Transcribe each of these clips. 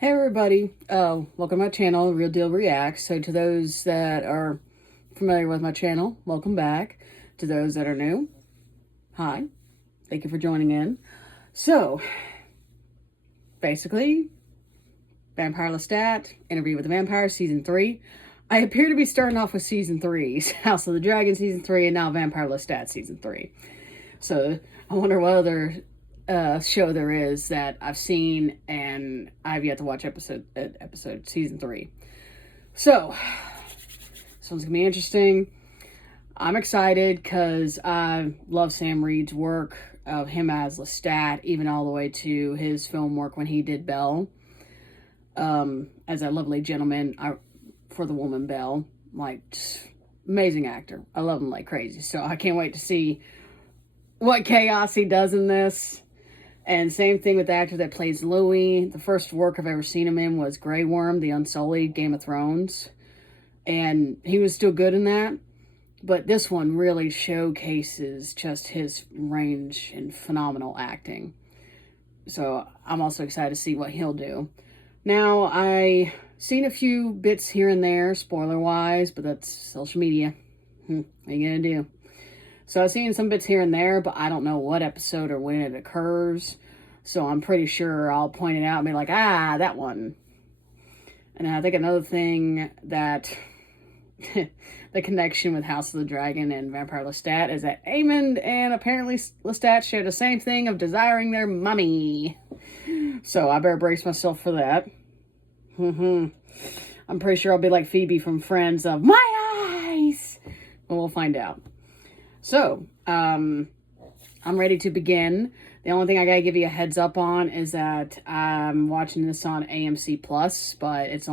Hey everybody, welcome to my channel, Real Deal Reacts. So to those that are familiar with my channel, welcome back. To those that are new, hi, thank you for joining in. So, basically, Vampire Lestat, Interview with the Vampire, Season 3. I appear to be starting off with Season 3, House of the Dragon Season 3, and now Vampire Lestat Season 3. So, I wonder what other show there is that I've seen and I've yet to watch episode season 3. So this one's gonna be interesting. I'm excited because I love Sam Reed's work of him as Lestat, even all the way to his film work when he did Belle as a lovely gentleman for the woman Belle. Like, amazing actor. I love him like crazy. So I can't wait to see what chaos he does in this. And same thing with the actor that plays Louis. The first work I've ever seen him in was Grey Worm, the Unsullied, Game of Thrones. And he was still good in that. But this one really showcases just his range and phenomenal acting. So I'm also excited to see what he'll do. Now, I seen a few bits here and there, spoiler-wise, but that's social media. What are you going to do? So I've seen some bits here and there, but I don't know what episode or when it occurs. So I'm pretty sure I'll point it out and be like, that one. And I think another thing that the connection with House of the Dragon and Vampire Lestat is that Aemond and apparently Lestat share the same thing of desiring their mummy. So I better brace myself for that. I'm pretty sure I'll be like Phoebe from Friends of my eyes. Well, we'll find out. So, I'm ready to begin. The only thing I gotta give you a heads up on is that I'm watching this on AMC Plus, but it's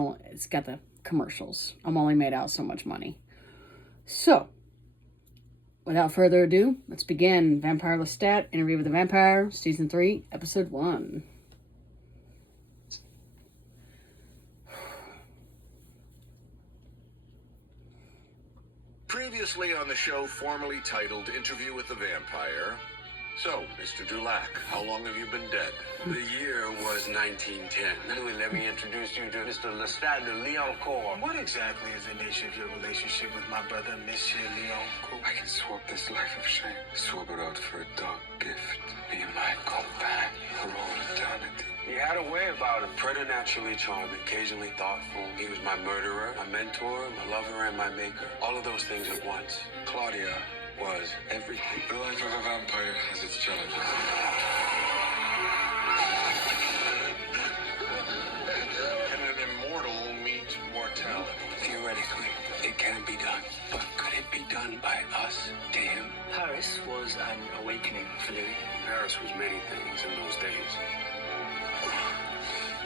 got the commercials. I'm only made out so much money. So, without further ado, let's begin. Vampire Lestat, Interview with the Vampire, Season 3, Episode 1. Previously on the show, formerly titled Interview with the Vampire. So, Mr. Dulac, how long have you been dead? The year was 1910. Louis, let me introduce you to Mr. Lestat de Liancourt. What exactly is the nature of your relationship with my brother, Monsieur Liancourt? I can swap this life of shame, swap it out for a dark gift. Be my companion for all eternity. He had a way about him. Preternaturally charming, occasionally thoughtful. He was my murderer, my mentor, my lover, and my maker. All of those things at once. Claudia was everything. The life of a vampire has its challenges. Can an immortal meet mortality? Theoretically, it can be done. But could it be done by us to him? Paris was an awakening for Louis. Paris was many things in those days.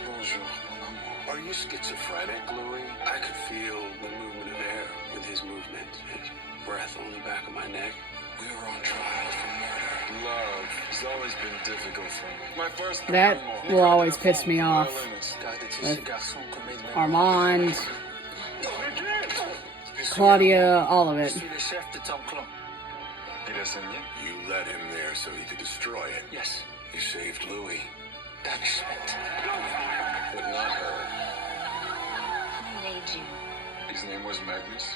Bonjour, mon amour. Are you schizophrenic, Louis? I could feel the movement of air with his movement, his breath on the back of my neck. We were on trial for murder. Love has always been difficult for me. My first That amour. will always piss me off. Violinist. With Armand, Claudia, all of it. Je suis le chef de ton clan. Il a saigné. You led him there so he could destroy it. Yes. You saved Louis, Banishment. but not her. Who made you? His name was Magnus.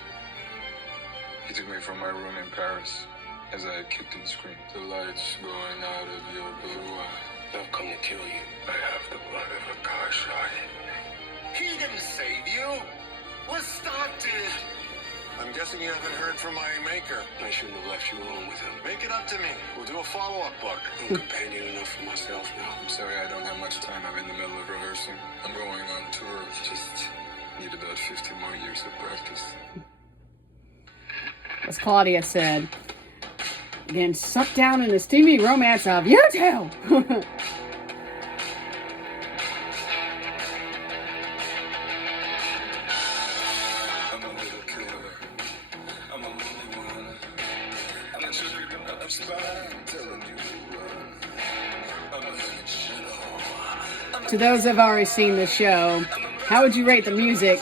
He took me from my room in Paris as I had kicked and screamed. The lights going out of your blue eye. I've come to kill you. I have the blood of a Kashai. He didn't save you. Lestat did. I'm guessing you haven't heard from my maker. I shouldn't have left you alone with him. Make it up to me. We'll do a follow-up book. I'm companion enough for myself now. I'm sorry I don't have much time. I'm in the middle of rehearsing. I'm going on tour. Just need about 50 more years of practice. As Claudia said, getting sucked down in the steamy romance of you two. I'm a little killer. I'm a lonely one. I'm not sure you're gonna spy. I'm telling you to run. I'm a little To those that have already seen the show, how would you rate the music?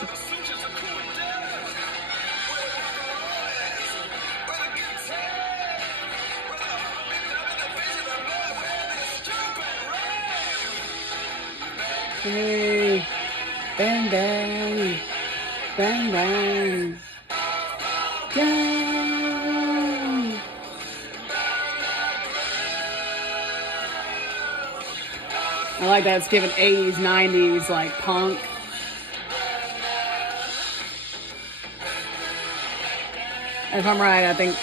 Hey. Bang, bang. Bang, bang. Bang. I like that. It's giving 80s, 90s, like punk. If I'm right, I think.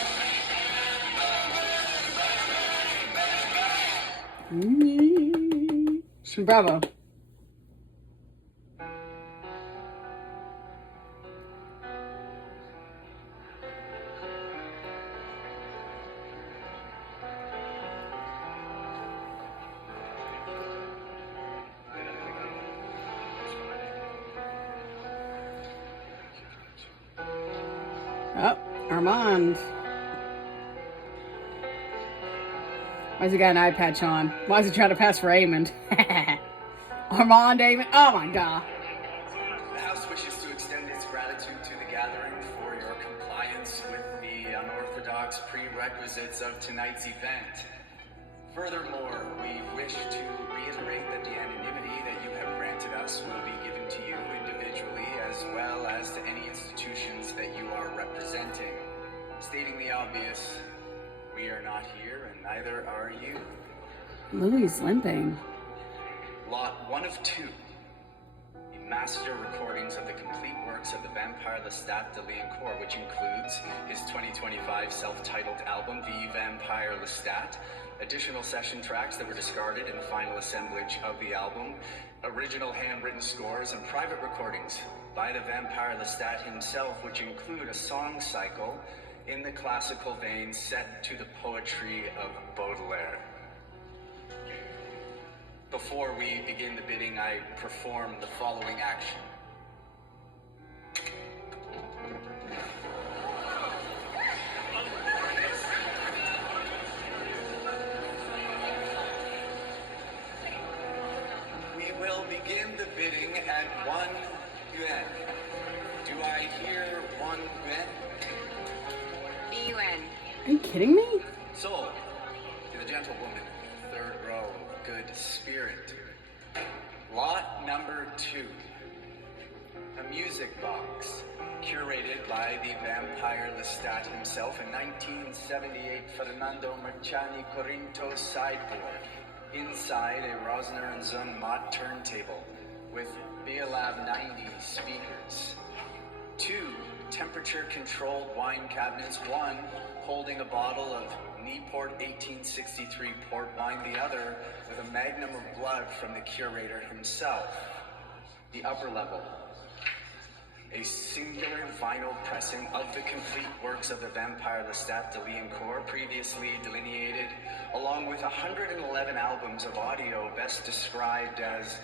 Bravo. Oh, Armand. Why's he got an eye patch on? Why is he trying to pass for Raymond? Armand, Damon. Oh my god. The House wishes to extend its gratitude to the gathering for your compliance with the unorthodox prerequisites of tonight's event. Furthermore, we wish to reiterate that the anonymity that you have granted us will be given to you individually as well as to any institutions that you are representing. Stating the obvious, we are not here and neither are you. Louis limping. Lot 1 of 2. The master recordings of the complete works of the vampire Lestat E1, which includes his 2025 self-titled album, The Vampire Lestat, additional session tracks that were discarded in the final assemblage of the album, original handwritten scores, and private recordings by the vampire Lestat himself, which include a song cycle in the classical vein set to the poetry of Baudelaire. Before we begin the bidding, I perform the following action. We will begin the bidding at 1 yuan. Do I hear 1 yuan? E1. Are you kidding me? Sold to the gentlewoman, third row, good spirit. Lot number 2. A music box, curated by the vampire Lestat himself in 1978 Fernando Merciani Corinto sideboard. Inside a Rosner and Zung Mott turntable with Biolab 90 speakers. 2 temperature-controlled wine cabinets, one holding a bottle of Newport 1863 port wine, the other with a magnum of blood from the curator himself. The upper level, a singular vinyl pressing of the complete works of the vampire Lestat E1, previously delineated, along with 111 albums of audio best described as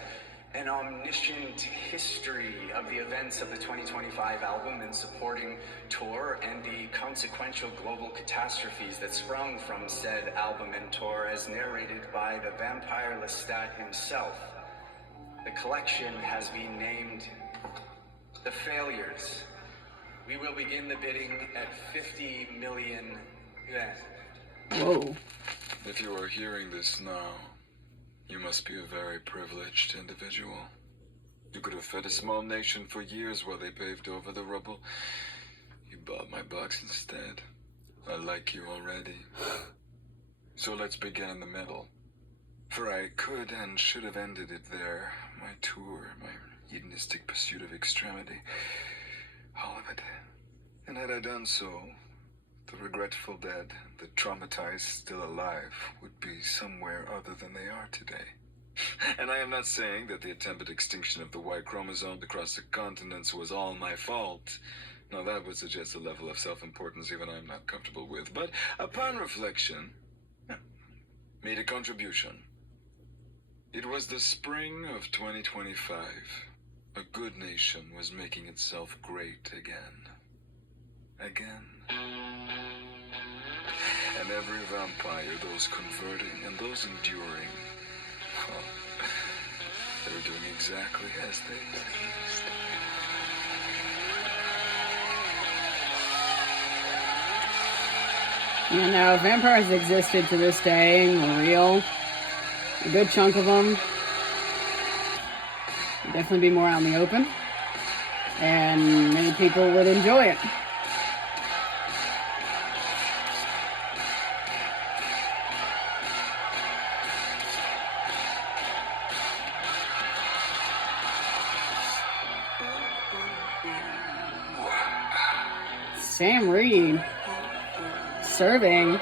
an omniscient history of the events of the 2025 album and supporting tour and the consequential global catastrophes that sprung from said album and tour as narrated by the vampire Lestat himself. The collection has been named The Failures. We will begin the bidding at 50 million yuan. Whoa. If you are hearing this now, you must be a very privileged individual. You could have fed a small nation for years while they paved over the rubble. You bought my box instead. I like you already. So let's begin in the middle. For I could and should have ended it there. My tour, my hedonistic pursuit of extremity. All of it. And had I done so, the regretful dead, the traumatized still alive, would be somewhere other than they are today. And I am not saying that the attempted extinction of the Y chromosome across the continents was all my fault. Now that would suggest a level of self-importance even I'm not comfortable with. But upon reflection, made a contribution. It was the spring of 2025. A good nation was making itself great again. Again. And every vampire, those converting and those enduring, well, they were doing exactly as they pleased. You know, vampires existed to this day and were real. A good chunk of them. It'd definitely be more out in the open, and many people would enjoy it. Sam Reed serving.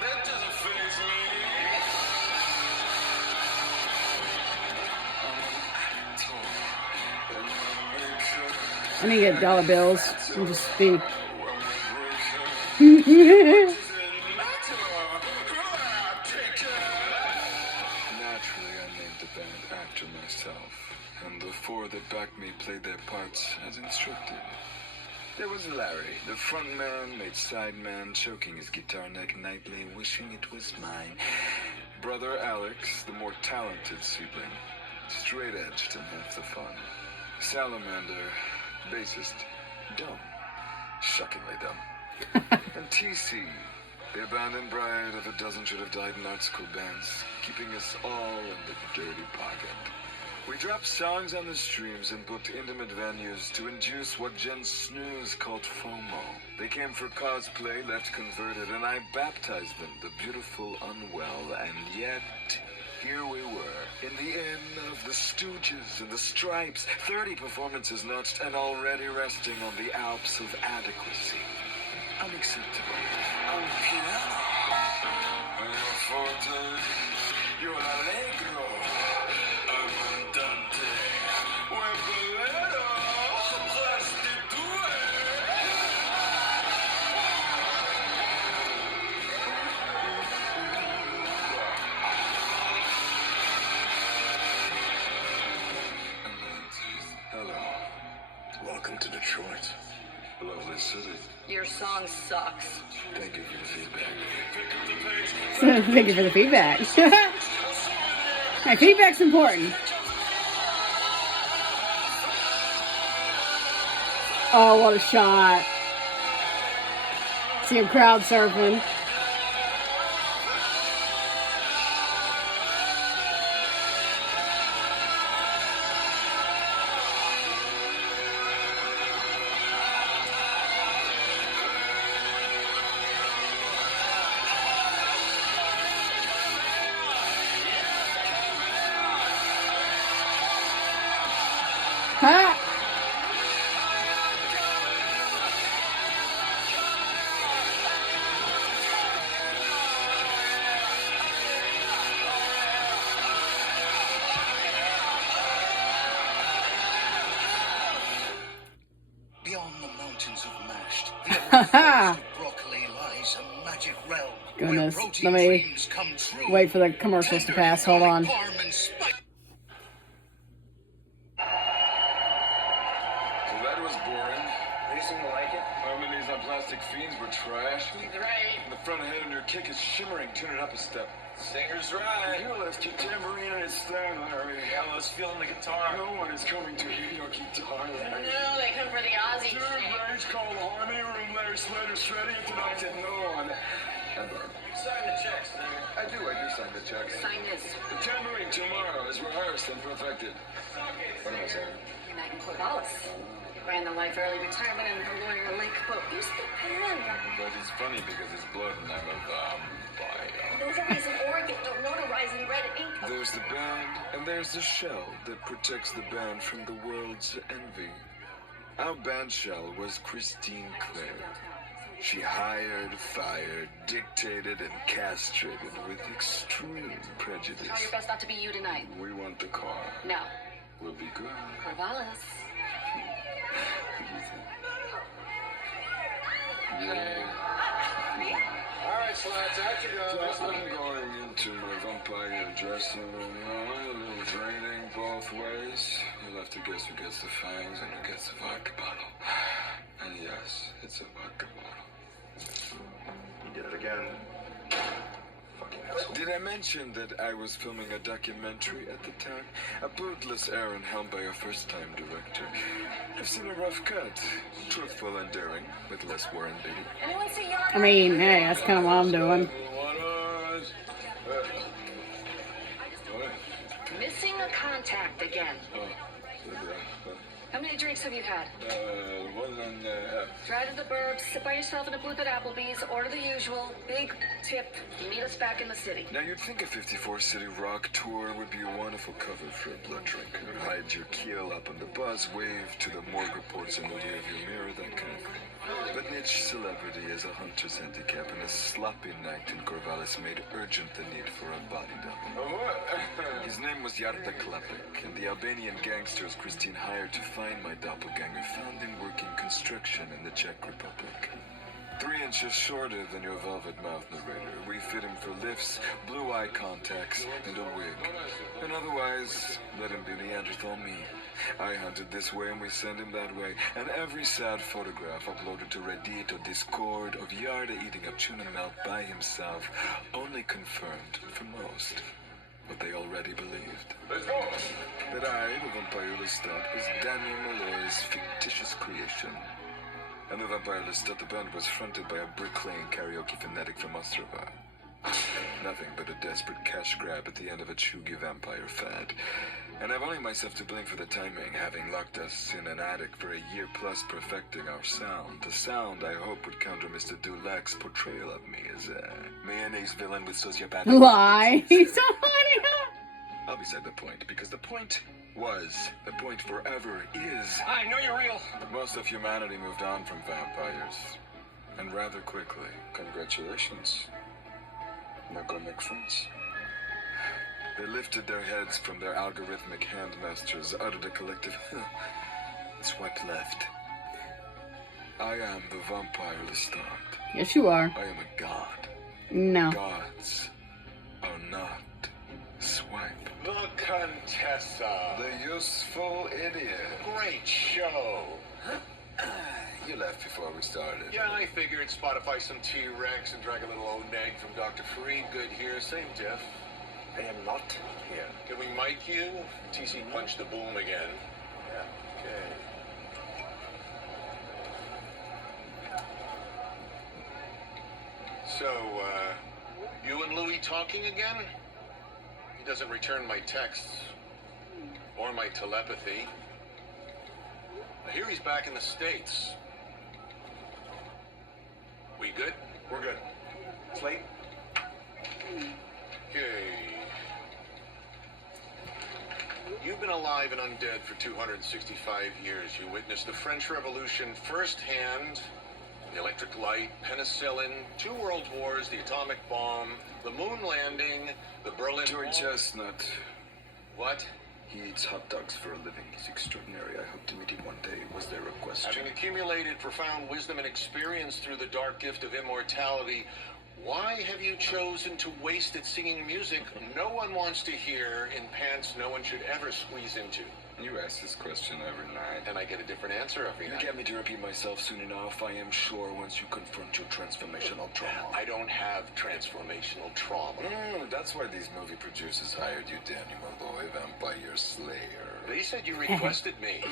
That doesn't faze me. I need to get dollar bills and just be. Naturally, I named the band after myself, and the four that backed me played their parts as instructed. There was Larry, the front man, made sideman, choking his guitar neck nightly, wishing it was mine. Brother Alex, the more talented sibling, straight-edged and half the fun. Salamander, bassist, dumb, shockingly dumb. And TC, the abandoned bride of a dozen should-have-died in art school bands, keeping us all in the dirty pocket. We dropped songs on the streams and booked intimate venues to induce what Jen Snooze called FOMO. They came for cosplay, left converted, and I baptized them, the beautiful unwell, and yet here we were, in the inn of the Stooges and the Stripes, 30 performances notched and already resting on the Alps of adequacy. Unacceptable. On piano. Your forte, your allegro, abundante, huevolero, prostitue. Hello. Welcome to Detroit. Lovely city. Your song sucks. Thank you for the feedback. Thank you for the feedback. Hey, feedback's important. Oh, what a shot. See him crowd surfing. Ha! Beyond the mountains of mashed, the forest of broccoli lies a magic realm. Goodness, where protein let me dreams come true. wait for the commercials to pass. Hold on. Parm and spice. So that was boring. They seem to like it. Harmonies on plastic fiends were trash. Right. And the front head on your kick is shimmering. Tune it up a step. Singer's right. You left your tambourine in its stand, Larry. I was feeling the guitar. No one is coming to hear your guitar, Larry. No, they come for the Aussie Third shit. range call the Harmony Room, Larry Slater, shredding it tonight to no one. Ever. Sign the checks, Singer. I do sign the checks. Sign this. The tambourine tomorrow is rehearsed and perfected. What am I saying? Your night in Corvallis. Ran the life early retirement in the Lawyer Lake boat. Use the pen. But it's funny because it's blood and I'm a bio. Notarizing Oregon, notarizing red ink. There's the band, and there's the shell that protects the band from the world's envy. Our band shell was Christine Clare. She hired, fired, dictated, and castrated with extreme prejudice. Try your best not to be you tonight. We want the car. No. We'll be good. Corvallis. All right, Slats, out you go. Just I'm going into my vampire dressing room now. A little draining both ways. You'll have to guess who gets the fangs and who gets the vodka bottle. And yes, it's a vodka bottle. You did it again. Fuck Did I mention that I was filming a documentary at the time? A bootless errand helmed by a first-time director. I've seen a rough cut. Truthful and daring, with less war and beating. Anyone see yard? I mean, hey, that's kind of what I'm doing. Missing a contact again. How many drinks have you had? Drive to the burbs, sit by yourself in a booth at Applebee's, order the usual, big tip, meet us back in the city. Now, you'd think a 54-city rock tour would be a wonderful cover for a blood drinker. Hide your keel up on the bus, wave to the morgue reports in the rearview mirror, that kind of thing. But niche celebrity is a hunter's handicap, and a sloppy night in Corvallis made urgent the need for a body double. His name was Jarda Klepek, and the Albanian gangsters Christine hired to find my doppelganger found him working construction in the Czech Republic. 3 inches shorter than your velvet mouth narrator, we fit him for lifts, blue eye contacts, and a wig. And otherwise, let him be Neanderthal me. I hunted this way and we send him that way, and every sad photograph uploaded to Reddit or Discord of Jarda eating a tuna melt by himself only confirmed, for most, what they already believed. Let's go. That I, the vampire Lestat, was Daniel Malloy's fictitious creation. And the vampire Lestat, the band, was fronted by a bricklaying karaoke fanatic from Ostrava. Nothing but a desperate cash grab at the end of a chuggy vampire fad. And I've only myself to blame for the timing, having locked us in an attic for a year plus perfecting our sound. The sound I hope would counter Mr. Dulac's portrayal of me as a mayonnaise villain with sociopathic... Lie. He's so funny. I'll be beside the point, because the point forever is... I know you're real. Most of humanity moved on from vampires. And rather quickly. Congratulations. Not gonna make friends. They lifted their heads from their algorithmic handmasters, uttered a collective swipe left. I am the vampire Lestat. Yes, you are. I am a god. No. Gods are not swipe. The Contessa. The useful idiot. Great show. You left before we started. Yeah, I figured Spotify some T-Rex and drag a little old neg from Dr. Fareed. Good here, same diff. I am not here. Can we mic you? TC punched the boom again. Yeah, okay. So, you and Louis talking again? He doesn't return my texts. Or my telepathy. I hear he's back in the States. We good? We're good. Slate? Okay. You've been alive and undead for 265 years. You witnessed the French Revolution firsthand. The electric light, penicillin, 2 world wars, the atomic bomb, the moon landing, the Berlin Joey Wall. Chestnut. What? He eats hot dogs for a living. He's extraordinary. I hope to meet him one day. Was there a question? Having accumulated profound wisdom and experience through the dark gift of immortality, why have you chosen to waste it singing music no one wants to hear in pants no one should ever squeeze into? You ask this question every night. And I get a different answer every You night. get me to repeat myself soon enough. I am sure once you confront your transformational trauma. I don't have transformational trauma. That's why these movie producers hired you, Daniel Malloy, Vampire Slayer. They said you requested me.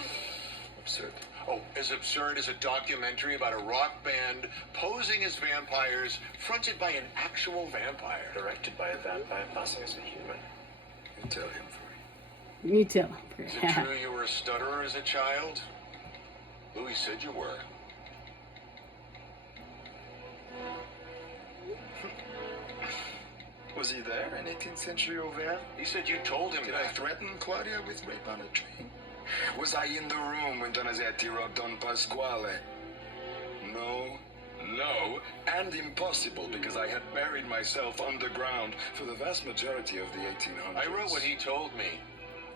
Absurd. Oh, as absurd as a documentary about a rock band posing as vampires, fronted by an actual vampire. Directed by a vampire passing as a human. You tell him, Free. You tell. Is it true you were a stutterer as a child? Louis said you were. Was he there in 18th century Auvergne? He said you told him Did I that. threaten Claudia with rape on a train? Was I in the room when Donizetti wrote Don Pasquale? No, and impossible because I had buried myself underground for the vast majority of the 1800s. I wrote what he told me.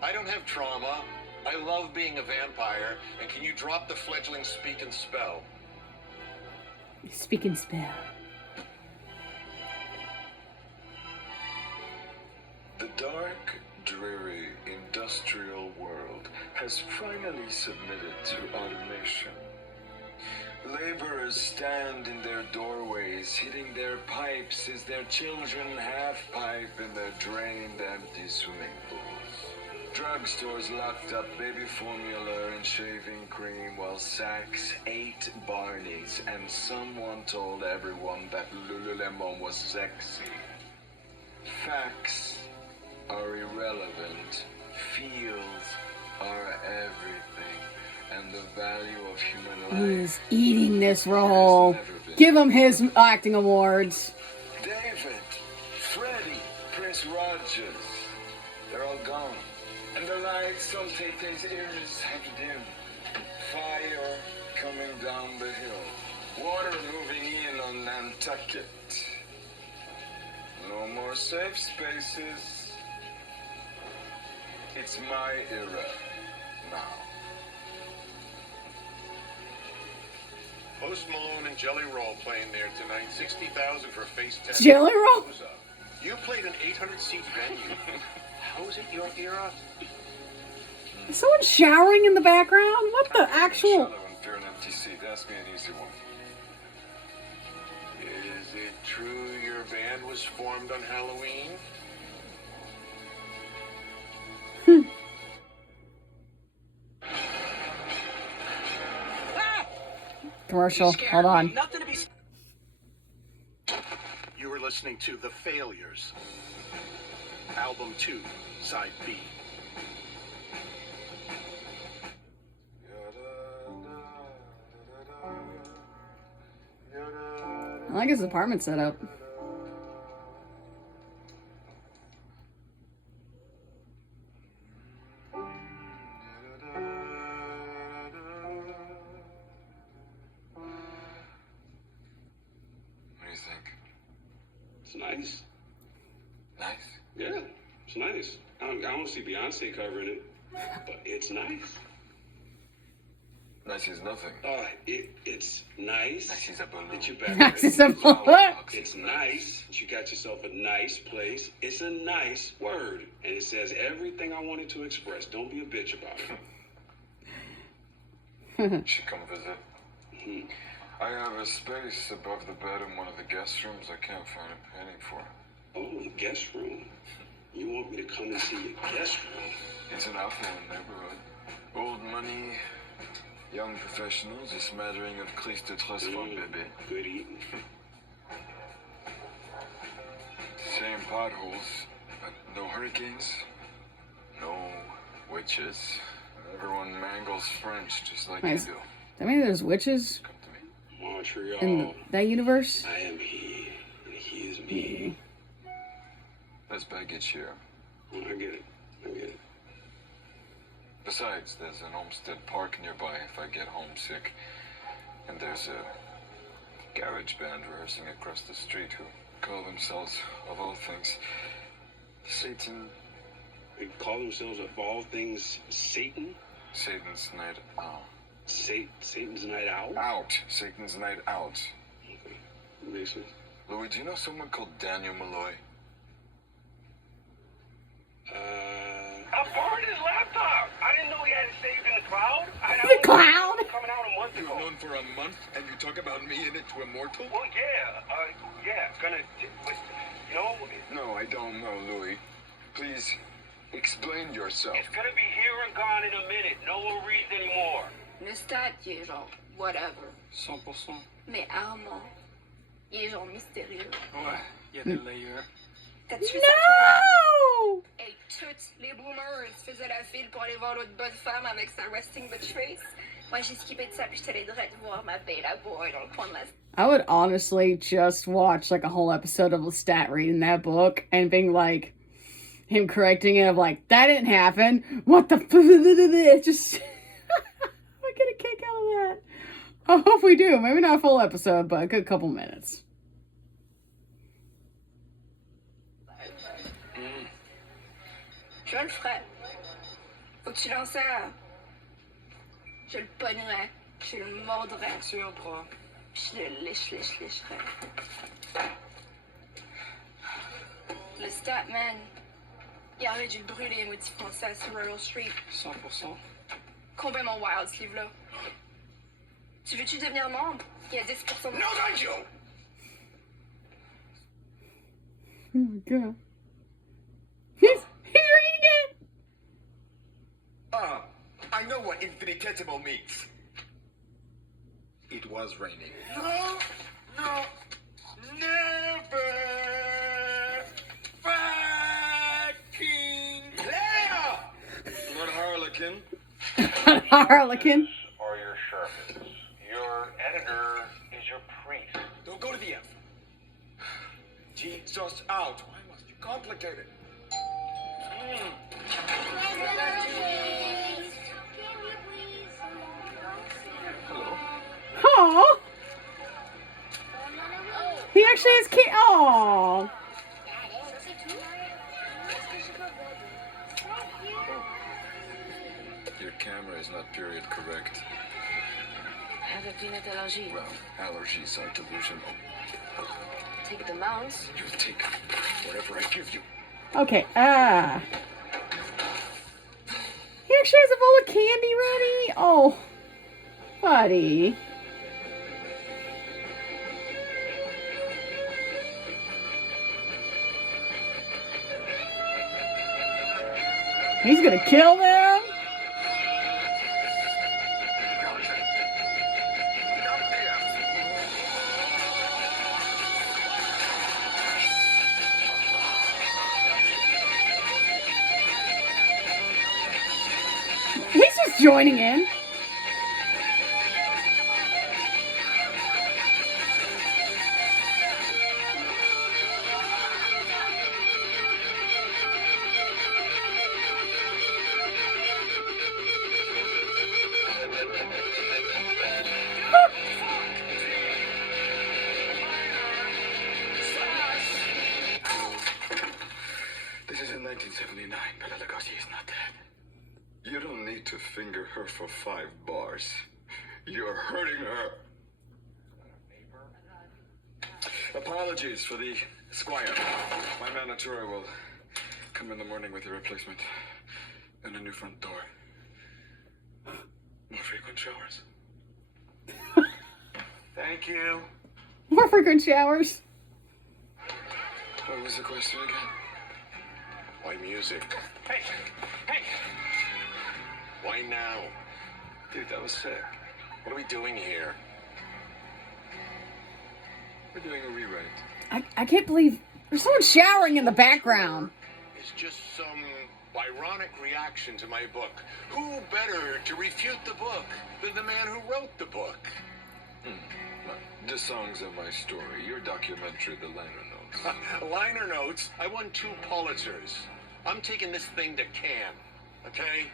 I don't have trauma. I love being a vampire. And can you drop the fledgling speak and spell? Speak and spell. The dark, dreary, industrial world has finally submitted to automation. Laborers stand in their doorways, hitting their pipes as their children half-pipe in their drained, empty swimming pools. Drugstores locked up baby formula and shaving cream while Saks ate Barney's, and someone told everyone that Lululemon was sexy. Facts are irrelevant. Feels are everything. And the value of human life. He's eating this role. Give him his acting awards. David, Freddie, Prince Rogers, they're all gone. And the lights on Tay-Tay's ears have dimmed. Fire coming down the hill. Water moving in on Nantucket. No more safe spaces. It's my era now. Post Malone and Jelly Roll playing there tonight. 60,000 for a face test. Jelly Roll? You played an 800-seat venue. How is it your era? Is someone showering in the background? What the actual... You're an empty seat. Ask me an easy one. Is it true your band was formed on Halloween? Commercial. Hold on. You were listening to The Failures, Album 2, Side B. I like his apartment setup. It's nice. Nice? Yeah, it's nice. I don't see Beyonce covering it, but it's nice. Nice is nothing. It's nice. Nice is a balloon. That you're back. Nice is a balloon. It's nice that you got yourself a nice place. It's a nice word, and it says everything I wanted to express. Don't be a bitch about it. You should come visit. I have a space above the bed in one of the guest rooms I can't find a penny for. Oh, the guest room. You want me to come and see your guest room? It's an affluent neighborhood. Old money, young professionals, a smattering of clis de trust for bébé. Good eating. Same potholes, but no hurricanes, no witches. Everyone mangles French just like Nice. you do. I mean, there's witches Come to me. Montreal. in that universe. I am he, and he is me. There's baggage here. Oh, I get it. Besides, there's an Olmsted Park nearby if I get homesick. And there's a garage band rehearsing across the street who call themselves, of all things, Satan. They call themselves, of all things, Satan? Satan's Night Out. Satan's Night Out? Out. Satan's Night Out. Okay. Makes sense. Louis, do you know someone called Daniel Malloy? I borrowed his laptop. I didn't know he had it saved in the cloud. The cloud? Coming out a month You've ago. known for a month, and you talk about me in it to Immortal? Well, yeah. No, I don't know, Louis. Please, explain yourself. It's gonna be here and gone in a minute. No one reads anymore. Lestat, il est genre whatever. 100%. Mais Armand, il est genre mystérieux. Ouais, il y a des layers. T'as-tu vu ça? toi? No! Hey, toutes les boomers faisaient la file pour aller voir l'autre bonne femme avec sa resting bitch face. Moi, j'ai skippé de ça, puis j'étais allée direct voir ma beta boy dans le coin de la... I would honestly just watch like a whole episode of Lestat reading that book and being like, him correcting it of like, that didn't happen. What the f- just I get a kick out of that. I hope we do. Maybe not a full episode, but a good couple minutes. Je le ferai. Faut que tu lances ça. Je le pognerai. Je le mordrai. Sûr, toi. Puis je le lécherai. Le Statman, il aurait dû brûler les motifs français sur Royal Street. 100%. Complètement wild, ce livre-là. Tu veux-tu devenir membre? Il y a 10% de... No, thank you! Oh my god. He's reading it! I know what infinitesimal means. It was raining. No, never fucking Leia! Lord Harlequin. Harlequin. Or your sharpest. Your editor is your priest. Don't go to the F. Jesus out. Why must you complicate it? Hello. Aw. He actually has key. Aw. Your camera is not period correct. I have a peanut allergy. Well, allergies are delusional. Take the mounts. You take whatever I give you. Okay. He actually has a bowl of candy ready. Oh, buddy. He's gonna kill them. He's just joining in. This is in 1979. Bela Lugosi is not dead. You don't need to finger her for 5 bars. You're hurting her. Apologies for the Squire. My man Natura will come in the morning with your replacement and a new front door. More frequent showers. Thank you. More frequent showers. What was the question again? Why music? Hey! Why now? Dude, that was sick. What are we doing here? We're doing a rewrite. I can't believe there's someone showering in the background. It's just some ironic reaction to my book. Who better to refute the book than the man who wrote the book? Well, the songs of my story, your documentary, The Liner Notes. Liner notes. I won 2 Pulitzers. I'm taking this thing to Cannes, okay?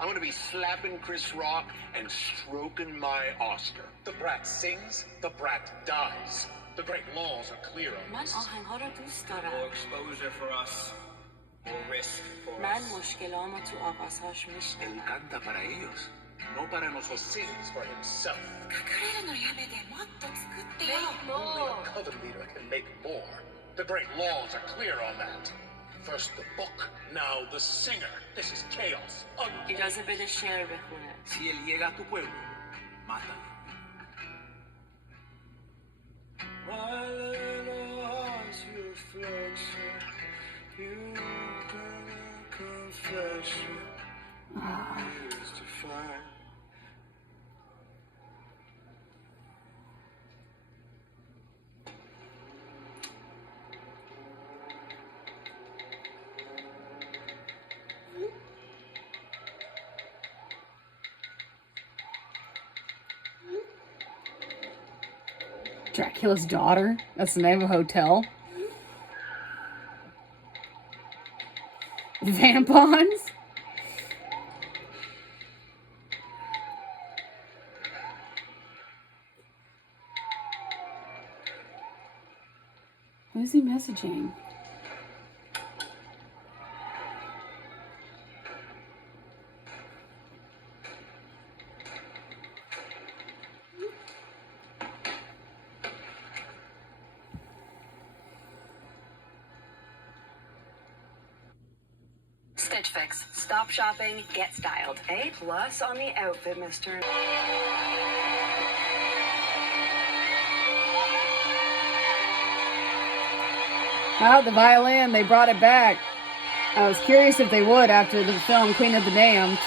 I'm gonna be slapping Chris Rock and stroking my Oscar. The brat sings, the brat dies. The great laws are clear on من this. آهنگ‌ها رو دوست دارم. More exposure for us. More risk for من us. مشکلامو تو آغازهاش میشنم. canta para ellos, no para nosotros. Sings for himself. Only a coven leader can make more. The great laws are clear on that. First the book, now the singer. This is chaos. اجازه بده شعر بخونه. Si él llega a tu pueblo, mátalo. My little heart's reflection, you've been a confession, years to find. Dracula's Daughter. That's the name of a hotel. Vampons. Who's he messaging? Stitch Fix. Stop shopping, get styled. A plus on the outfit, mister. Oh, the violin, they brought it back. I was curious if they would after the film Queen of the Damned.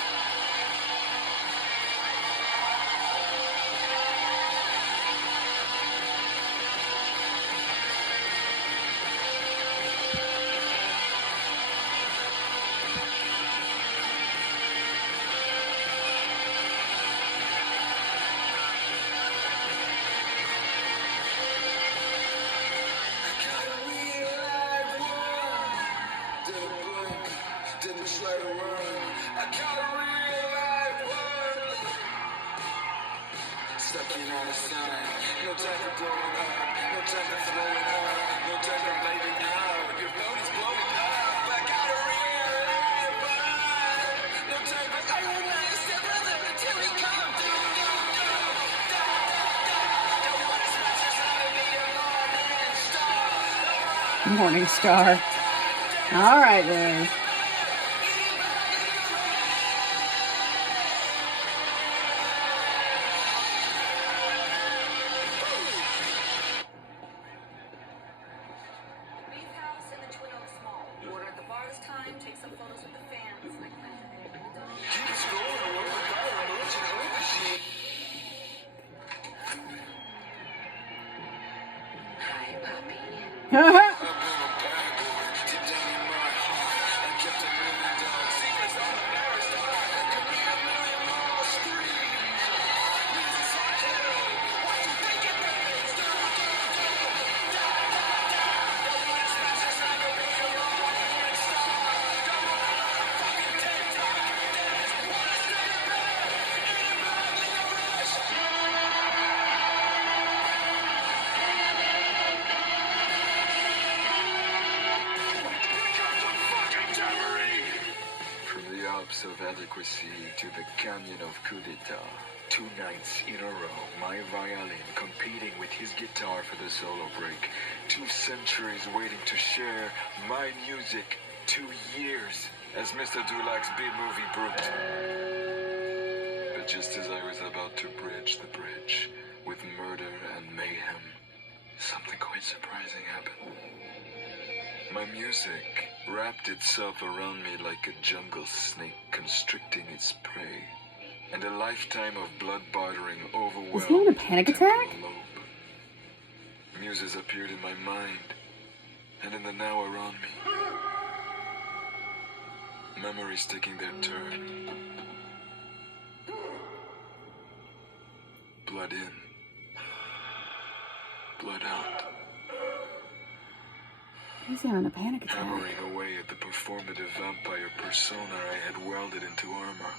Didn't try to run. I got a real life one. Stuck in on the sun. No time for blowing up. No time for throwing up. No time for blaming out. Your boat is blowing up. I got a real life one. No time for I will not step brother until we come through. Don't wanna smash us out of me a morning star. Morning Star. All right, then. Leave house in the Twin Oaks Mall. Order at the bar this time. Take some photos with the fans. I plan to hang with the dogs. Keep scrolling, what the power emotion over shit. Hi, puppy. I've been a bad boy, deep down in my heart. I kept a million dark secrets on the barricade. Could be a million more scream. Music's like hell. What you think it is? Don't wanna smash us out of me a morning star. Don't wanna let a fucking TikTok dance. Wanna stay in bed, eating blood like a rush. From the Alps of adequacy to the canyon of coup d'etat, 2 nights in a row, my violin competing with his guitar for the solo break, 2 centuries waiting to share my music, 2 years as Mr. Dulac's B-movie brute. But just as I was about to bridge the bridge with murder and mayhem, something quite surprising happened. My music wrapped itself around me like a jungle snake constricting its prey, and a lifetime of blood bartering overwhelmed. Is he having a panic the temporal attack? lobe. Muses appeared in my mind and in the now around me. Memories taking their turn. Blood in, blood out. He's having a panic attack. Hammering away at the performative vampire persona I had welded into armor.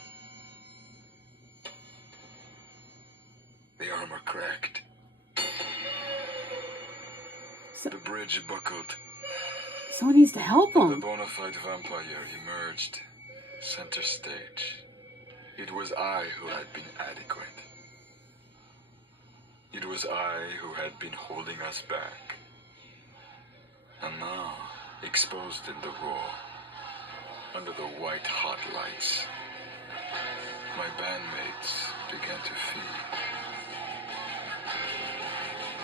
The armor cracked. So, The bridge buckled. someone needs to help The him. bona fide vampire emerged, center stage. It was I who had been adequate. It was I who had been holding us back. And now, exposed in the raw, under the white-hot lights, my bandmates began to feed.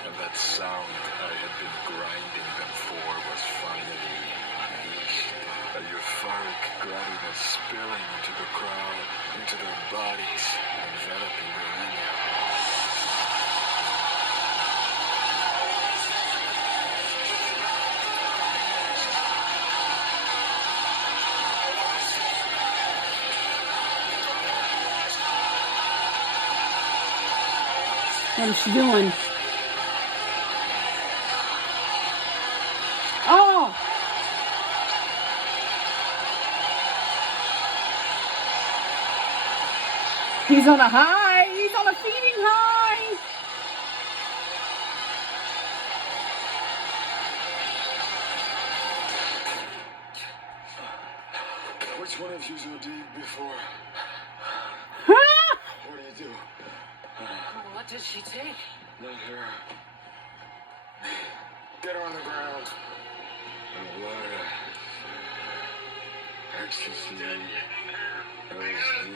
And that sound I had been grinding them for was finally unleashed. A euphoric gladness spilling into the crowd, into their bodies, enveloping the venue. What is she doing? Oh! He's on a high! He's on a feeding high! Which one of you's OD'd before? Ah! What do you do? What did she take? Not her. Get her on the ground. Blood. Ecstasy. LSD.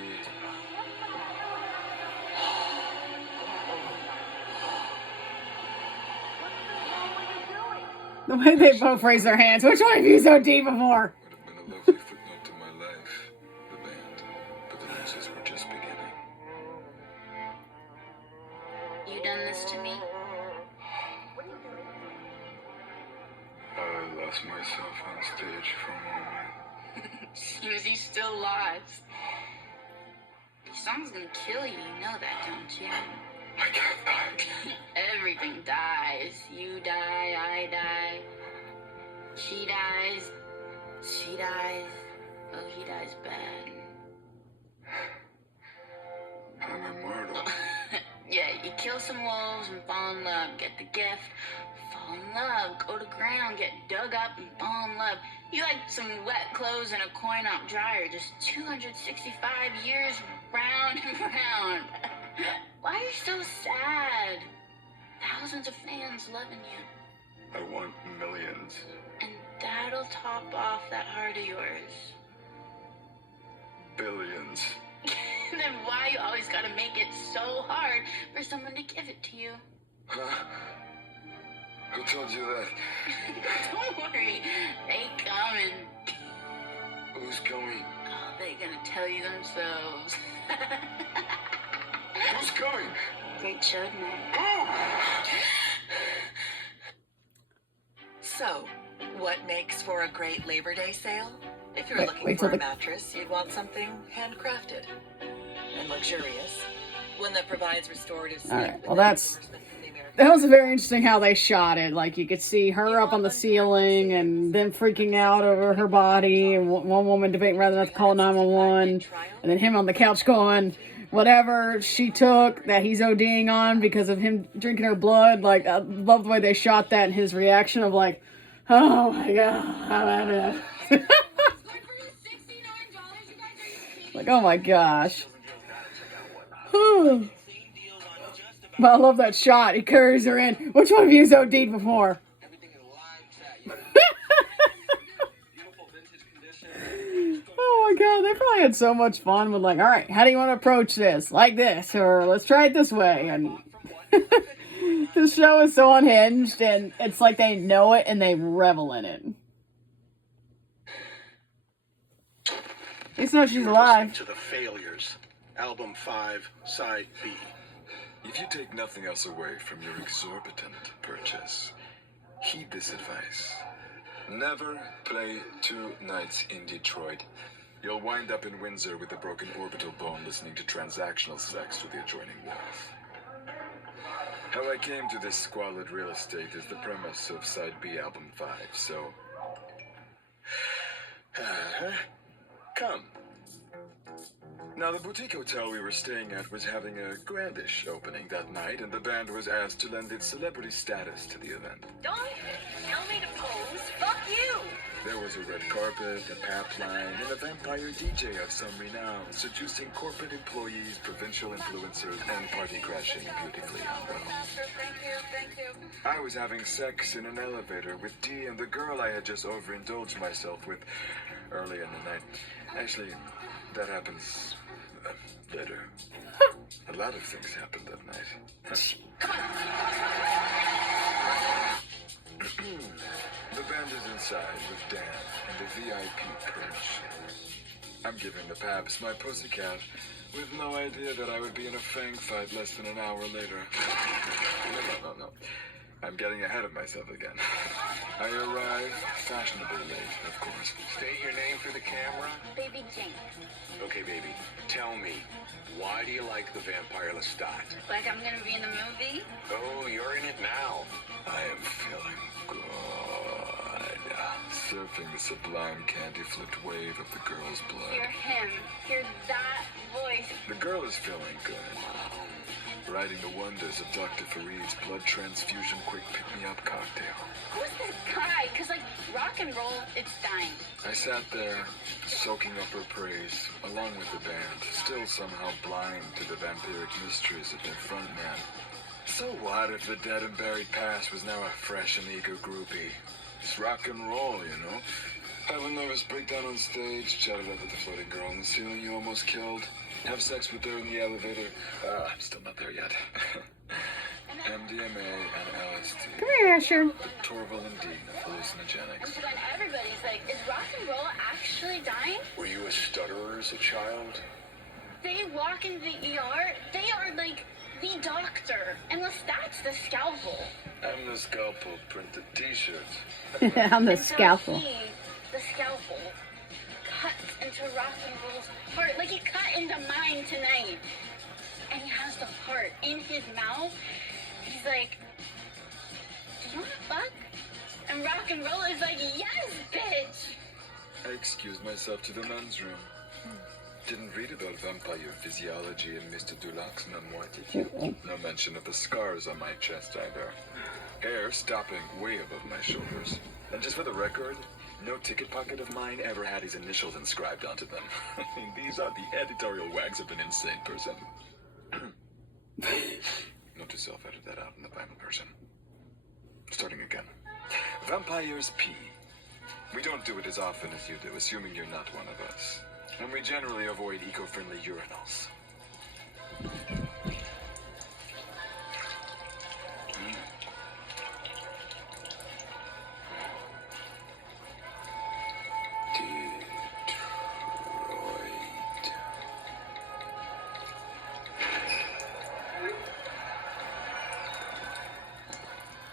The way they both raise their hands. Which one of you is OD before? Would have been a lovely footnote to my life, the band. But the losses were just beginning. You done this to me? I lost myself on stage for a moment. Seems he still lives. The song's gonna kill you, you know that, don't you? I can't die. Everything dies. You die, I die. She dies. She dies. Oh, she dies bad. I'm immortal. Yeah, you kill some wolves and fall in love. Get the gift. Fall in love. Go to ground. Get dug up and fall in love. You like some wet clothes and a coin-op dryer. Just 265 years round and round. Why are you so sad? Thousands of fans loving you. I want millions. And that'll top off that heart of yours. Billions. Then why you always gotta make it so hard for someone to give it to you? Huh? Who told you that? Don't worry, they coming. Who's coming? Oh, they gonna tell you themselves. Who's coming? Great show tonight. So, what makes for a great Labor Day sale? If you're Wait looking till for a the- mattress, you'd want something handcrafted and luxurious. One that provides restorative sleep. Alright, well without that's... endorsement from the American That was very interesting how they shot it. Like, you could see her up on the ceiling and them freaking out over her body, and one woman debating whether or not to call 911, and then him on the couch going, whatever she took that he's ODing on because of him drinking her blood. Like, I love the way they shot that and his reaction of like, oh my god. Like, oh my gosh. Whew. But I love that shot. He carries her in. Which one of you has OD'd before? Oh my god, they probably had so much fun with like, alright, how do you want to approach this? Like this, or let's try it this way. And the show is so unhinged, and it's like they know it and they revel in it. At least know she's alive. To the Failures, Album 5, Side B. If you take nothing else away from your exorbitant purchase, heed this advice. Never play 2 nights in Detroit. You'll wind up in Windsor with a broken orbital bone listening to transactional sex through the adjoining walls. How I came to this squalid real estate is the premise of Side B Album 5, so... Come. Now, the boutique hotel we were staying at was having a grandish opening that night, and the band was asked to lend its celebrity status to the event. Don't tell me to pose. Fuck you. There was a red carpet, a pap line, and a vampire DJ of some renown, seducing corporate employees, provincial influencers, and party-crashing beautifully unwell. Thank you. I was having sex in an elevator with Dee and the girl I had just overindulged myself with early in the night. Actually, that happens later. A lot of things happened that night. The band is inside with Dan and the VIP perch. I'm giving the paps my pussycat with no idea that I would be in a fang fight less than an hour later. No. I'm getting ahead of myself again. I arrive fashionably late, of course. State your name for the camera. Baby Jane. Okay, baby. Tell me, why do you like the vampire Lestat? Like I'm gonna be in the movie? Oh, you're in it now. I am feeling good. Surfing the sublime candy-flipped wave of the girl's blood. Hear him. Hear that voice. The girl is feeling good. Riding the wonders of Dr. Farid's blood transfusion quick pick-me-up cocktail. Who's this guy? Cause like rock and roll, it's dying. I sat there, soaking up her praise, along with the band, still somehow blind to the vampiric mysteries of their frontman. So what if the dead and buried past was now a fresh and eager groupie? It's rock and roll, you know? Have a nervous breakdown on stage, chat it up with the floating girl on the ceiling you almost killed, have sex with her in the elevator. I'm still not there yet. And MDMA and LSD. Come here, Asher. The Torval and Dean of hallucinogenics. Then everybody's like, is rock and roll actually dying? Were you a stutterer as a child? They walk in the ER, they are like the doctor. And Lestat's the scalpel. I'm the scalpel printed t-shirts. I'm the And so scalpel. he, the scalpel, cuts into rock and roll's heart. Like he cut into mine tonight. And he has the heart in his mouth. He's like, do you want to fuck? And rock and roll is like, yes, bitch. I excused myself to the men's room. Didn't read about vampire physiology in Mr. Dulac's memoir, did you? No mention of the scars on my chest either. Hair stopping way above my shoulders. And just for the record, no ticket pocket of mine ever had his initials inscribed onto them. I mean, these are the editorial wags of an insane person. Note to self, edit that out in the final version. Starting again. Vampires pee. We don't do it as often as you do, assuming you're not one of us. And we generally avoid eco-friendly urinals.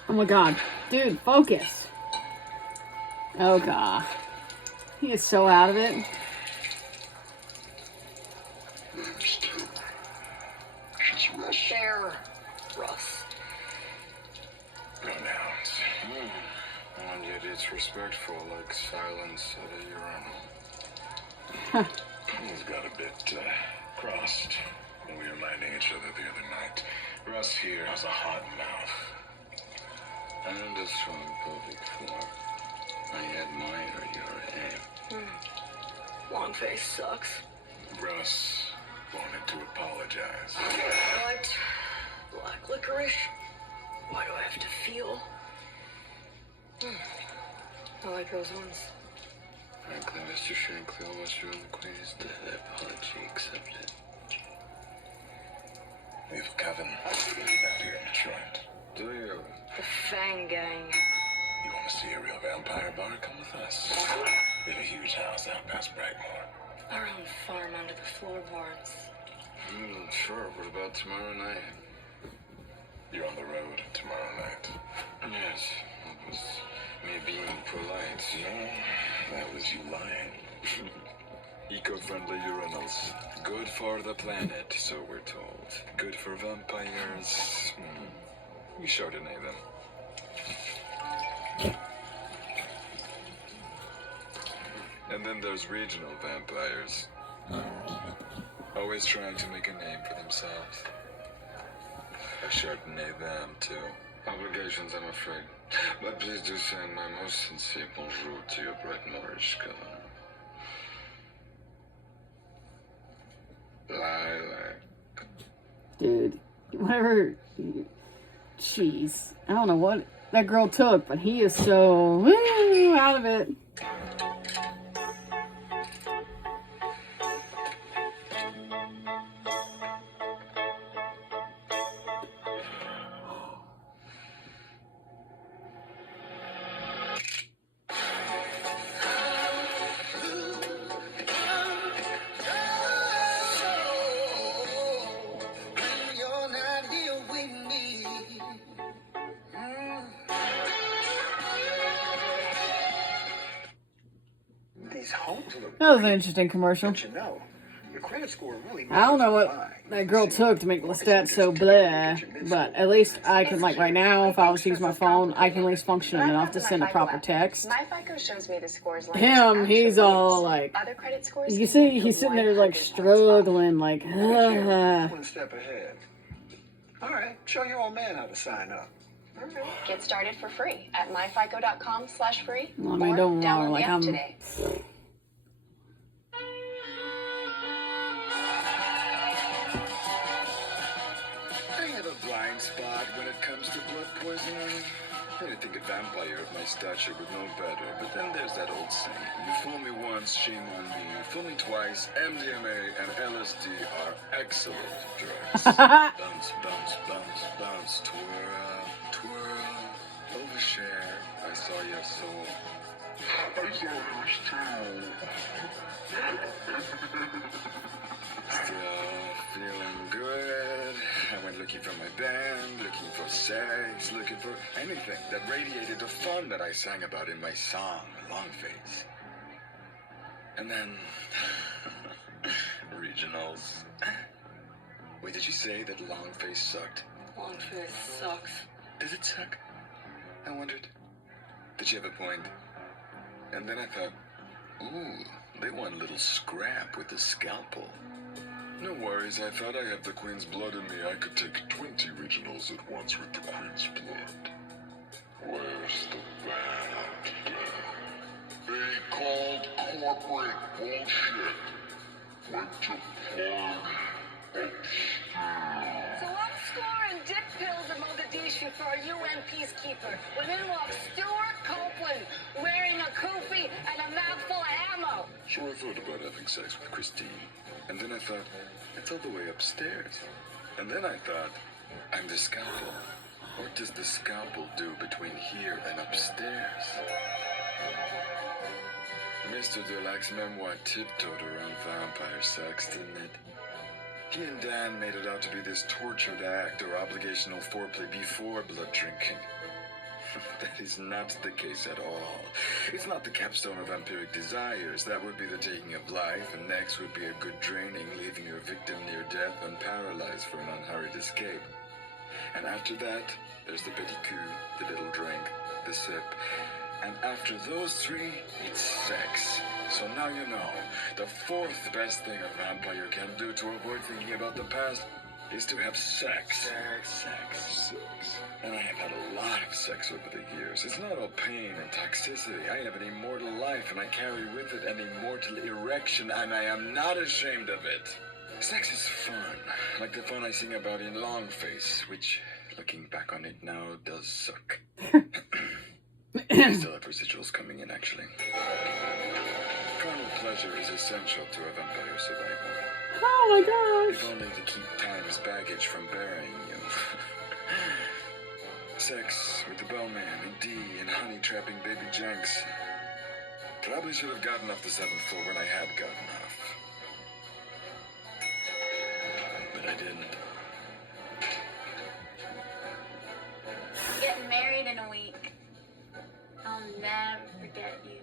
Oh my god. Dude, focus. Oh god. He is so out of it. There, Russ. Pronouns. And yet it's respectful, like silence at a urinal. Things got a bit crossed when we were minding each other the other night. Russ here has a hot mouth. And a strong pelvic floor. I admire your aim. Long face sucks. Russ wanted to apologize. What? Black licorice? Why do I have to feel? I like those ones. Frankly, Mr. Shankly, almost you and the Queen is dead. Apology accepted. We have a coven out here in Detroit. Do you? The Fang Gang. You want to see a real vampire bar? Come with us. We have a huge house out past Bragmore. Our own farm under the floorboards. Sure. What about tomorrow night? You're on the road tomorrow night. Yes. That was me being polite. No, that was you lying. Eco-friendly urinals. Good for the planet, so we're told. Good for vampires. We Chardonnay them. And then there's regional vampires. Always trying to make a name for themselves. I Chardonnay them too. Obligations, I'm afraid. But please do send my most sincere bonjour to your bright Moorish Lilac. Dude, whatever. Jeez. I don't know what that girl took, but he is so out of it. These homes look That was an interesting commercial. But you know, your credit score really I don't know matters what why. that girl took to make Lestat so blah, but at least I can, like, right now, if I was to use my phone, I can at least function enough to send a proper text. My FICO shows me the scores like Him, he's all like, other credit scores. you see, he's sitting there like struggling, like, One step ahead. All right, show your old man how to sign up. Get started for free at myfico.com/free. I mean, don't download like the app I'm. today. I have a blind spot when it comes to blood poisoning. I think a vampire of my stature would know better, but then there's that old saying, you fool me once, shame on me. Fool me twice, MDMA and LSD are excellent drugs. Bounce, bounce, bounce, bounce, twirl, twirl, overshare, I saw your soul. Still feeling good. I went looking for my band, looking for sex, looking for anything that radiated the fun that I sang about in my song, Long Face. And then, regionals. Wait, did you say that Long Face sucked? Long Face sucks. Does it suck? I wondered. Did you have a point? And then I thought, ooh, they want a little scrap with the scalpel. No worries, I thought I have the Queen's blood in me. I could take 20 regionals at once with the Queen's blood. Where's the band? They called corporate bullshit. Went to party upstairs. So I'm scoring dick pills in Mogadishu for a UN peacekeeper. When in walks Stuart Copeland wearing a kufi and a mouthful of ammo. So I thought about having sex with Christine. And then I thought, it's all the way upstairs. And then I thought, I'm the scalpel. What does the scalpel do between here and upstairs? Mr. Dulac's memoir tiptoed around vampire sex, didn't it? He and Dan made it out to be this tortured act or obligational foreplay before blood drinking. That is not the case at all. It's not the capstone of vampiric desires. That would be the taking of life, and next would be a good draining, leaving your victim near death and paralyzed for an unhurried escape. And after that, there's the petit coup, the little drink, the sip. And after those three, it's sex. So now you know, the fourth best thing a vampire can do to avoid thinking about the past is to have sex. Sex. And I have had a lot of sex over the years. It's not all pain and toxicity. I have an immortal life, and I carry with it an immortal erection, and I am not ashamed of it. Sex is fun, like the fun I sing about in Long Face, which, looking back on it now, does suck. I still have residuals coming in, actually. Carnal pleasure is essential to a vampire survival. Oh my gosh. If only to keep time's baggage from burying you. Sex with the bellman and Dee and honey trapping baby Jenks. Probably should have gotten off the 7th floor when I had gotten off. But I didn't. I'm getting married in a week. I'll never forget you.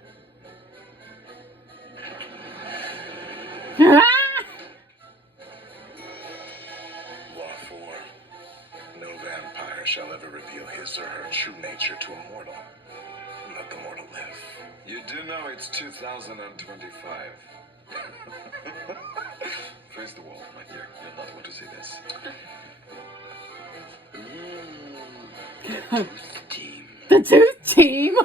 Law 4. No vampire shall ever reveal his or her true nature to a mortal. Let the mortal live. You do know it's 2025. Face the wall, my dear. You'll not want to see this. The tooth team. The Tooth Team.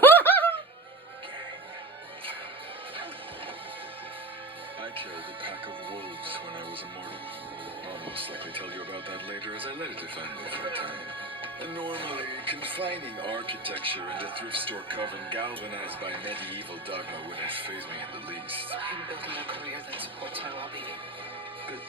I killed a pack of wolves when I was immortal. I'll most likely tell you about that later, as I let it define me for a time. And normally, confining architecture and a thrift store coven galvanized by medieval dogma wouldn't faze me in the least. I'm building a career that supports my well-being. Good.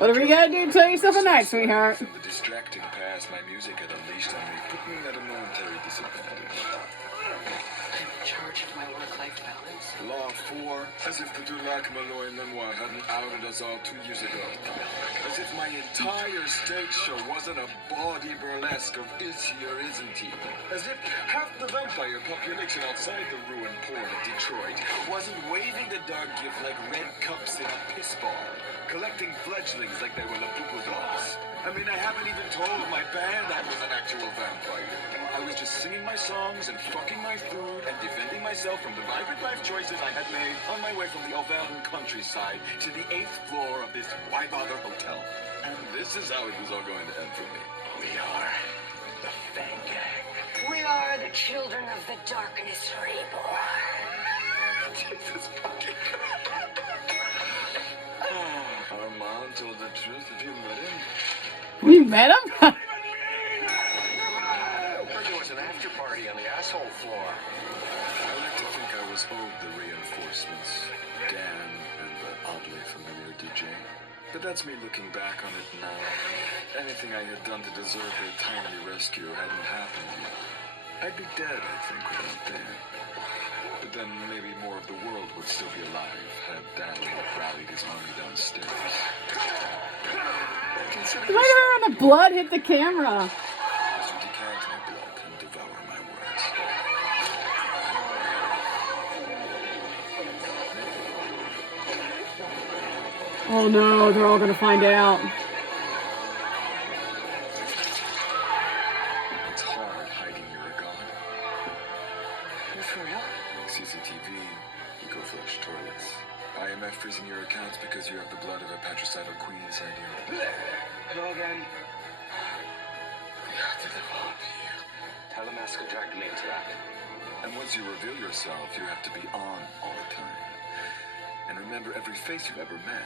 Whatever you gotta do to tell yourself a night, sweetheart. And the distracting past my music had unleashed on me put me at a momentary disadvantage. I'm in charge of my work-life balance. Law 4, as if the Dulac Malloy memoir hadn't outed us all 2 years ago. As if my entire stage show wasn't a bawdy burlesque of is he or isn't he. As if half the vampire population outside the ruined port of Detroit wasn't waving the dog gift like red cups in a piss bar, collecting fledglings like they were Labubu dolls. I mean, I haven't even told my band I was an actual vampire. I was just singing my songs and fucking my food and defending myself from the vibrant life choices I had made on my way from the Auvergne countryside to the 8th floor of this Why Bother hotel. And this is how it was all going to end for me. We are the Fang Gang. We are the children of the darkness reborn. Jesus fucking Armand told the truth. Have you met him? We met him? There was an after But that's me looking back on it now. Anything I had done to deserve their timely rescue hadn't happened yet. I'd be dead, I think, without them. But then maybe more of the world would still be alive had Daniel rallied his army downstairs. Consider Why did the blood hit the camera? as you decant my blood and devour my words. Oh no, they're all gonna find out. It's hard hiding you're a god. You're for real? CCTV, eco-flush toilets. IMF freezing your accounts because you have the blood of a patricidal queen inside you. Hello again. We have to live up here. Telemaster dragged me into that. And once you reveal yourself, you have to be on all the time. And remember every face you've ever met.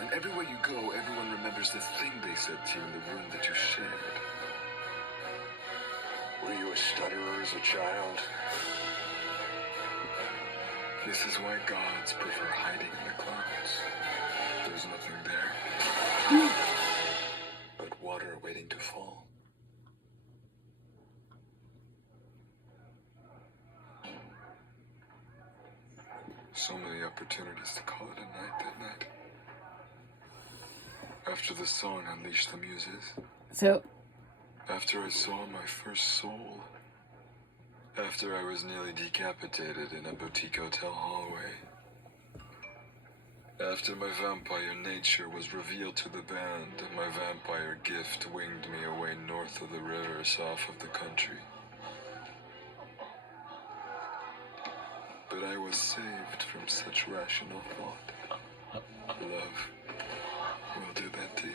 And everywhere you go, everyone remembers the thing they said to you in the room that you shared. Were you a stutterer as a child? This is why gods prefer hiding in the clouds. There's nothing there. But water waiting to fall. So many opportunities to call it a night that night. After the song Unleash the Muses. So, After I saw my first soul. After I was nearly decapitated in a boutique hotel hallway. After my vampire nature was revealed to the band, and my vampire gift winged me away north of the river, south of the country. But I was saved from such rational thought. Love will do that to you.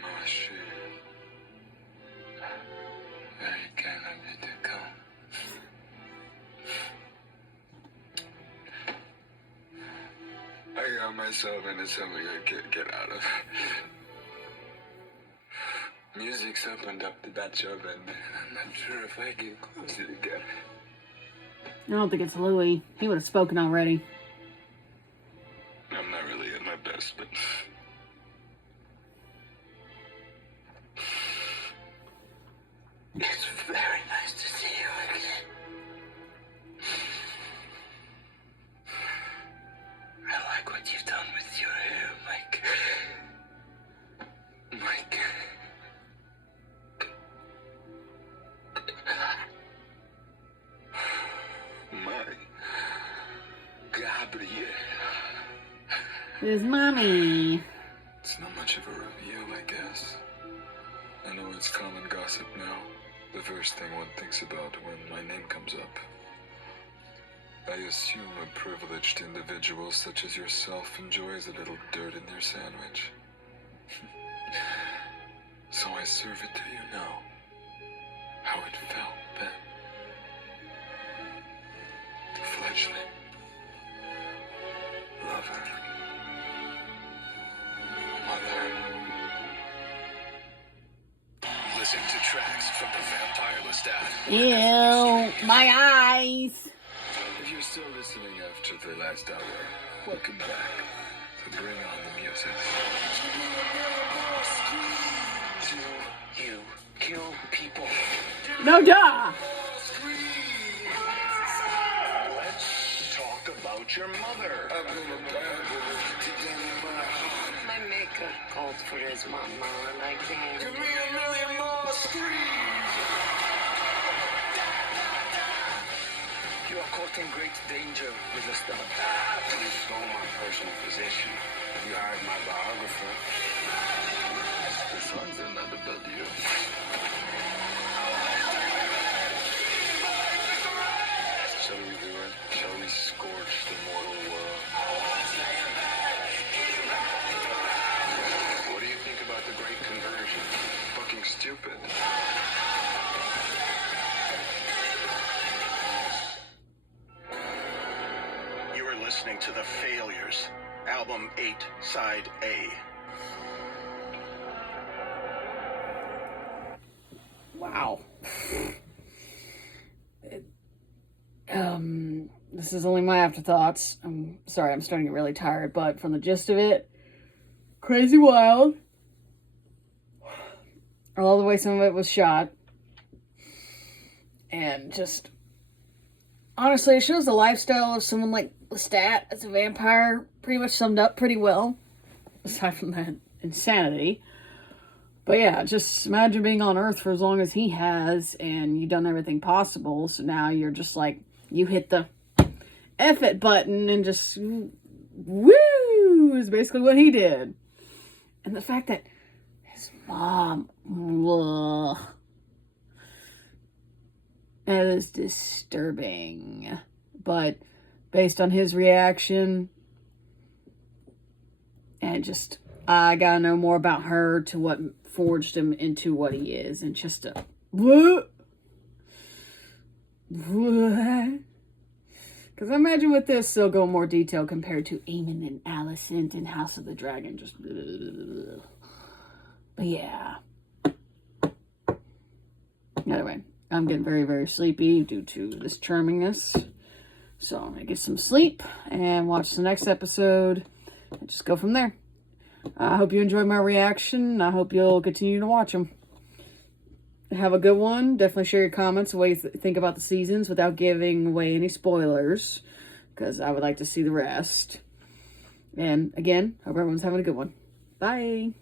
Ma chérie, very kind of you to come. I got myself into something I can't get out of. Music's opened up the Dutch oven. I'm not sure if I can close it again. I don't think it's Louis. He would have spoken already. I'm not really at my best, but It's very nice to see you again. I like what you've done with your hair, Mike. Mike. my Gabriel. His mommy. It's not much of a reveal, I guess. I know it's common gossip now. The first thing one thinks about when my name comes up. I assume a privileged individual such as yourself enjoys a little dirt in their sandwich. So I serve it to you now. How it felt then. Fledgling. Lover. Mother. Listen to tracks from the Vampire Lestat. Ew, my eyes. If you're still listening after the last hour, welcome back to Bring On the Music. Do you kill people? No, duh. Let's talk about your mother. I've been abandoned deep down in my heart. My maker called for his mama, and I can't. Give me a million more screams. You are caught in great danger with Lestat. You stole my personal physician. You hired my biographer. This one's another W. Shall we do it? Shall we scorch the mortal world? What do you think about the Great Conversion? Fucking stupid. You are You're listening to The Failures, Album 8, Side A. Wow. This is only my afterthoughts. I'm sorry, I'm starting to get really tired, but from the gist of it, crazy wild. I love the way some of it was shot. And just, honestly, it shows the lifestyle of someone like Lestat as a vampire pretty much summed up pretty well, aside from that insanity. But yeah, just imagine being on Earth for as long as he has, and you've done everything possible, so now you're just like, you hit the F it button and just, woo, is basically what he did. And the fact that his mom, ugh, that is disturbing. But based on his reaction, and just, I gotta know more about her to what forged him into what he is. And just a, what? Because I imagine with this, they'll go in more detail compared to Eamon and Alicent in House of the Dragon. Just, but yeah. Anyway, I'm getting very, very sleepy due to this charmingness. So I'm going to get some sleep and watch the next episode and just go from there. I hope you enjoyed my reaction. I hope you'll continue to watch them. Have a good one. Definitely share your comments, what you think about the seasons without giving away any spoilers, because I would like to see the rest. And again, hope everyone's having a good one. Bye.